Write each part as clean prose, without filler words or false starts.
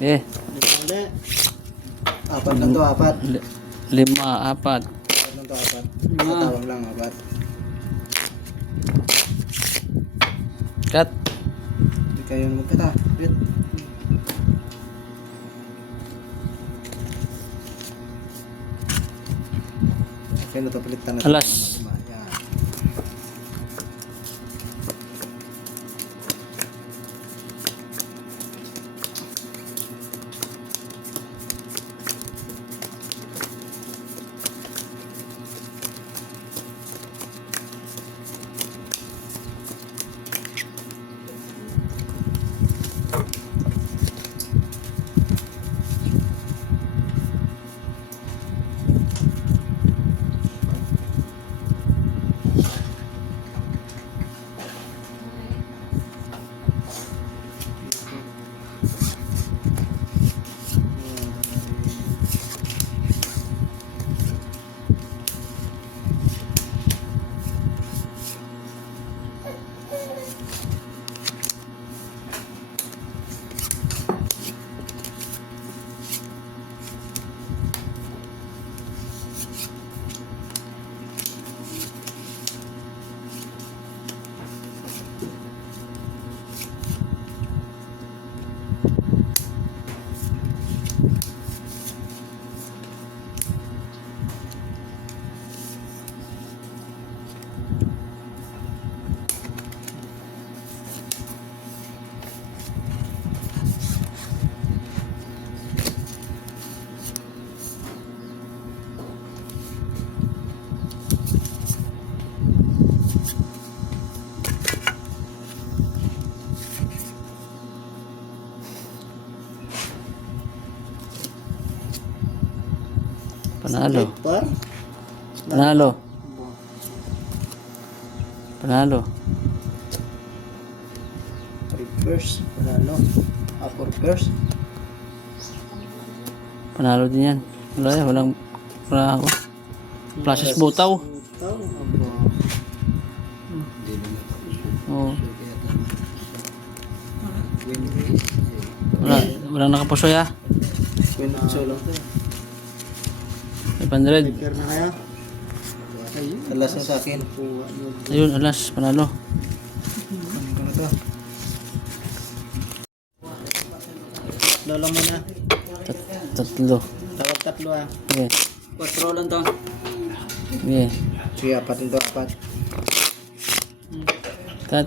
Eh, Limang apat lang to, apat. 5, 4. Apat lang to, apat. Lima. Tatawag lang, apat. Cut. Hindi kayo magkita. Wait. Okay na to, palitan na. Alas. Yan. Panalo. Par? Panalo. Panalo. First, panalo. Upper first. Panalo din yan. Wala yan. Wala ako. Flashes butaw. Butaw. Abo. Oo. Walang nakapusoy ha. Queen solo to. 500. Clear na kaya? Alas na sa akin. Ayun, alas. Panalo. Ano ko na to? Lolo mo na. Tatlo. Tawag tatlo ah. Okay. 4 lang to. Okay. Sige, apat nito, apat. Cut.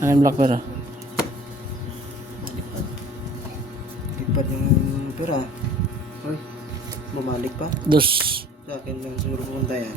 Akin black pero. Lipat yung pera. Uy, bumalik pa. Dos. Sa akin lang siguro pumunta yan.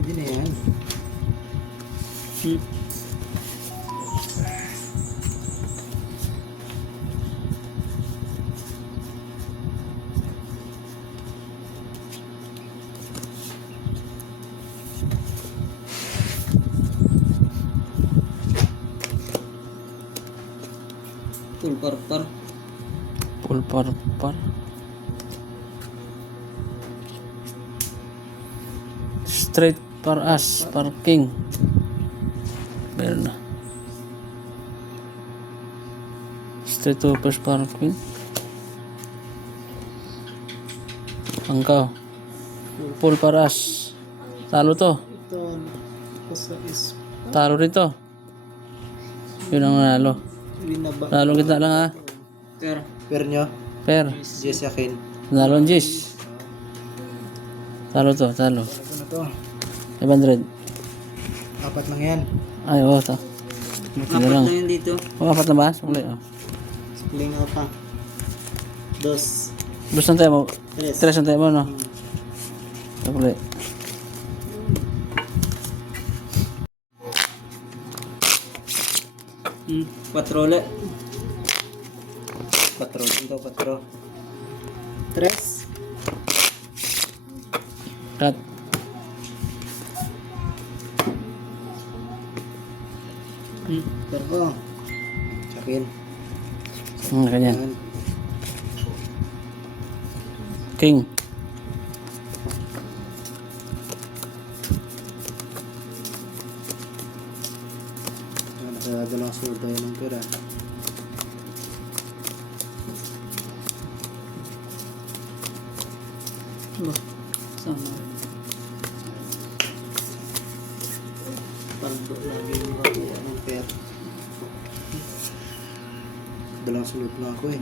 Pwede na yan. Full par. Full par. Straight par as. Parking. Meron na. Straight to first parking. Angkaw. Full par as. Talo to. Ito, kasi is Talo rito. Yun ang nanalo. Binaba. Talo kita lang ha. Per. Per nyo? Per. Jess yakin. Nanalo ang Gis. Talo to, talo. Ano na to? 500. Apat lang yan. Ay, oo, to. Buti na Apat lang. na yun dito. Apat na ba? Sukli, oh. Spling out pa. Dos. Dos ang tayo mo. Tres. Tres ang tayo mo, no? Sukli. Patro ulit. Patro. Ito, patro. Tres. Cut. Per ko. Yakin. Ganyan. Yan. King. Nakadalawang sunod tayo ng pera. Sama. Paldo lagi yung mga ng pera. Dalawang sunod na ako eh.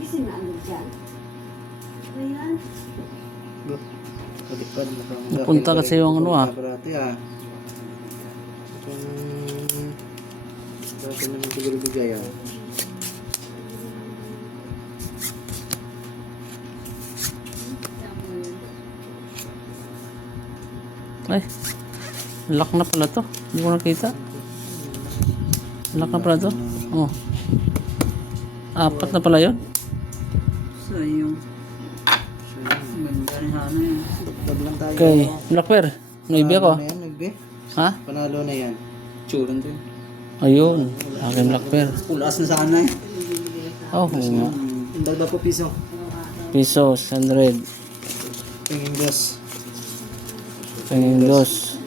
Kalipad mo kang Napunta kasi yung ano, ah. Parati ah. Itong dati naman siguro bigay ah. Ay. Lock na pala to. Hindi ko nakita. Lock na pala to. Oh. Apat na pala yun. Sayang. So yun. Ganda rin hana yun. Pag lang tayo. Okay. Blackbear. Naibi ako. Panalo na yan, nagbe. Ha? Panalo na yan. Tsulan to yun. Ayun. Aking Blackbear. Pulas na sana eh. Oh, oo nga. Ang dagdag po piso. Pesos, 100. Tingin dos. Panging dos.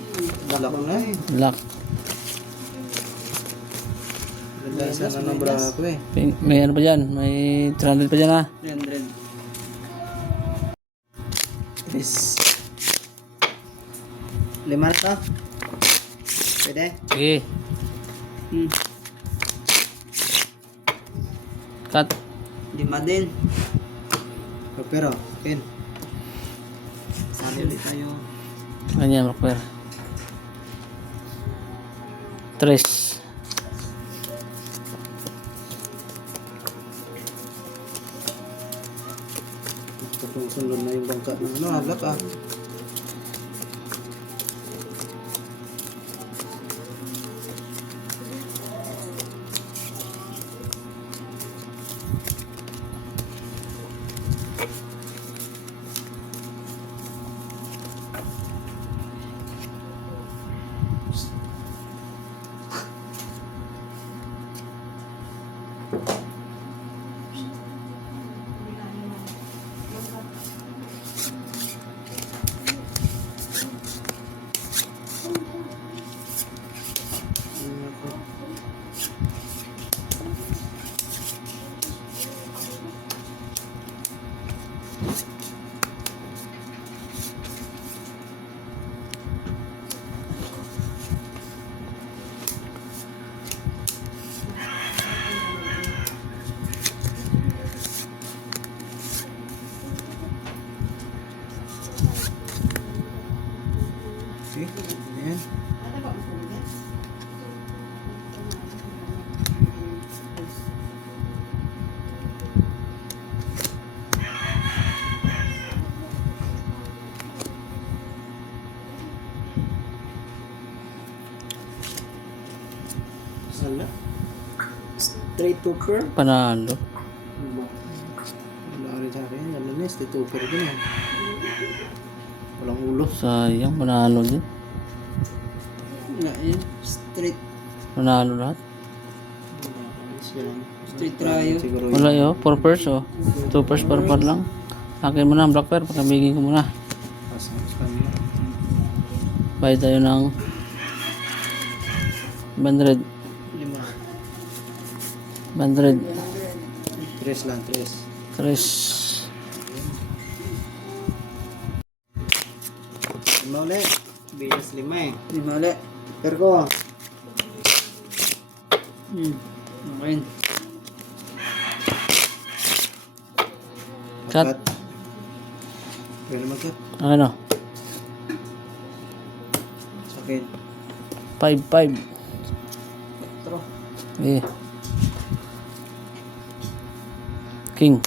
Balak na eh. Lock. Ganda isa na ng bra ko eh. May ano pa dyan? May 300 pa dyan ha? 300. Yes. Lima na to. Pwede? Sige. Cut. Lima din. Pero, pin. Sali ulit tayo. Ganyan, Blackbear. 3. Kung sunod na yung bangka ng ano, halak ah. Okay, ayan. Sala. Straight to curve. Panalo. Wala rin sa akin. Ano na, straight to curve din eh. Walang ulo. Sayang, panalo din. Wala eh. Straight. Panalo lahat. Straight tayo. Siguro Wala yun, 4 pairs oh. 2 pairs per par lang. Akin mo na ang Blackbear, pagkabigin ko muna. Bayad tayo ng 100. Lima. 100. Tres lang, tres. 3. Lima ulit. Bilas lima eh. Lima ulit. Pero ko. Okay. Cut. Cut. Pwede mag-cut. Ano? Sakit. 5-5. Tro. Eh. King.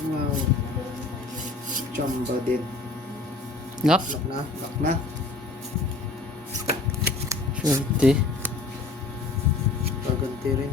Wow. Chamba din. Lock. Lock na. Lock na. Swerte. Paganti rin.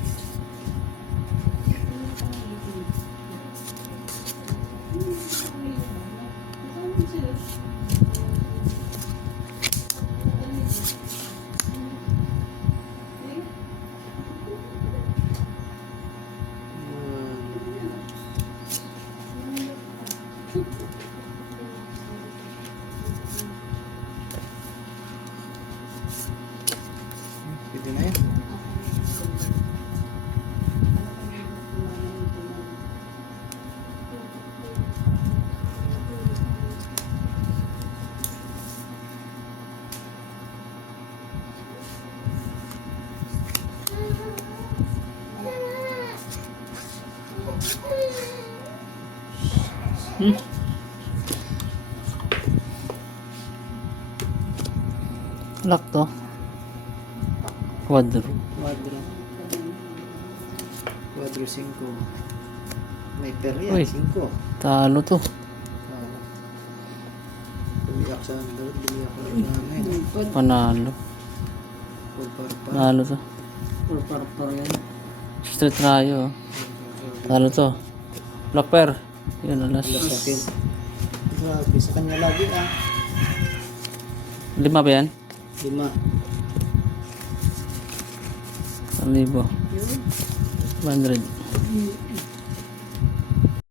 Pwede na yan. Lock to. Quadro. Quadro. Quadro 5. May per yan. Uy. 5. Talo to. Bumiyak sa andar. Bumiyak ko lang namin. Panalo. Full par pa. Talo to. Par yan. Straight tayo. Talo to. Lock pair. Yun, alas. Alas sa akin. Grabe. Sa kanya lagi ah. 5 ba yan? 5. 1,000. 100.